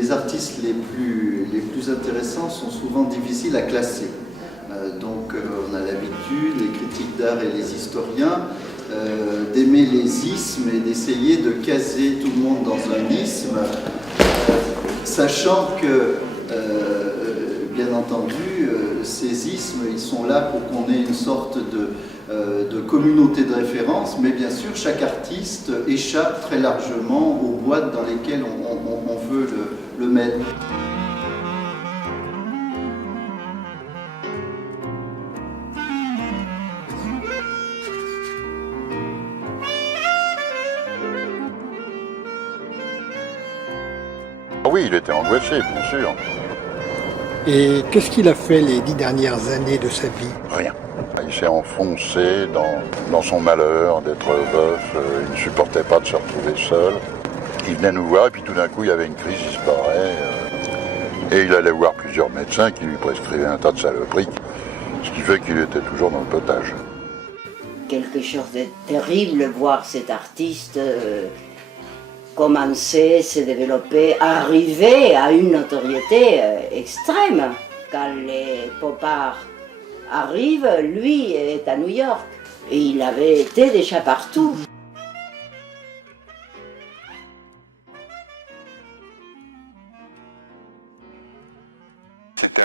les artistes les plus intéressants sont souvent difficiles à classer. Donc on a l'habitude, les critiques d'art et les historiens, d'aimer les ismes et d'essayer de caser tout le monde dans un isme, sachant que, bien entendu, ces ismes, ils sont là pour qu'on ait une sorte de communauté de référence, mais bien sûr, chaque artiste échappe très largement aux boîtes dans lesquelles on veut le mettre. Oui, il était angoissé, bien sûr. Et qu'est-ce qu'il a fait les 10 dernières années de sa vie? Rien. Il s'est enfoncé dans son malheur d'être veuf. Il ne supportait pas de se retrouver seul. Il venait nous voir et puis tout d'un coup, il y avait une crise, il se barrait. Et il allait voir plusieurs médecins qui lui prescrivaient un tas de saloperies. Ce qui fait qu'il était toujours dans le potage. Quelque chose de terrible, voir cet artiste commencer, se développer, arriver à une notoriété extrême. Quand les pop art arrivent, lui est à New York et il avait été déjà partout. C'est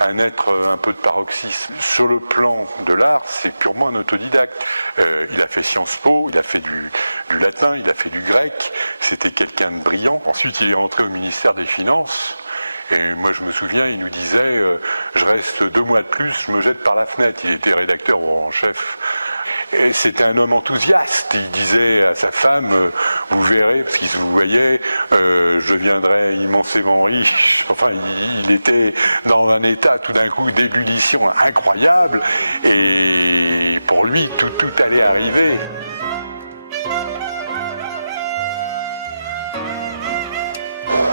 un être un peu de paroxysme. Sur le plan de l'art, c'est purement un autodidacte. Il a fait Sciences Po, il a fait du latin, il a fait du grec. C'était quelqu'un de brillant. Ensuite, il est rentré au ministère des Finances. Et moi, je me souviens, il nous disait je reste 2 mois de plus, je me jette par la fenêtre. Il était rédacteur en chef. C'était un homme enthousiaste. Il disait à sa femme, vous verrez, parce qu'il vous voyait, je deviendrai immensément riche. Enfin, il était dans un état tout d'un coup d'ébullition incroyable. Et pour lui, tout allait arriver.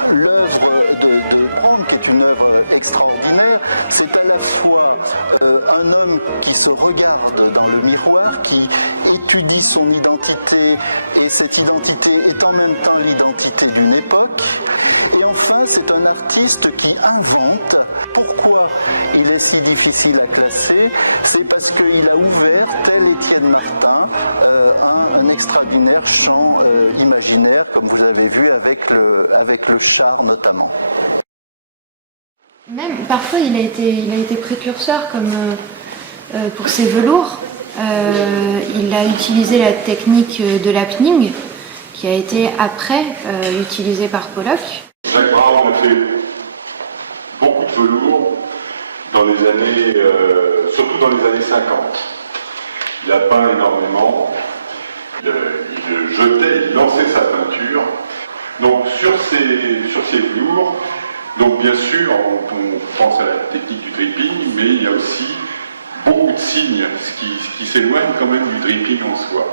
L'œuvre de Brandt, qui est une œuvre extraordinaire, c'est à la fois un homme qui se regarde dans le miroir, qui étudie son identité, et cette identité est en même temps l'identité d'une époque. Et enfin, c'est un artiste qui invente. Pourquoi il est si difficile à classer? C'est parce qu'il a ouvert, tel Étienne Martin, un extraordinaire champ imaginaire, comme vous avez vu avec le char notamment. Même, parfois, il a été précurseur, comme pour ses velours. Il a utilisé la technique de l'happening, qui a été après utilisée par Pollock. Jacques Brown a fait beaucoup de velours dans les années, surtout dans les années 50. Il a peint énormément, il jetait, il lançait sa peinture. Donc sur ces velours, donc bien sûr on pense à la technique du dripping, mais il y a aussi beaucoup de signes, ce qui s'éloigne quand même du dripping en soi.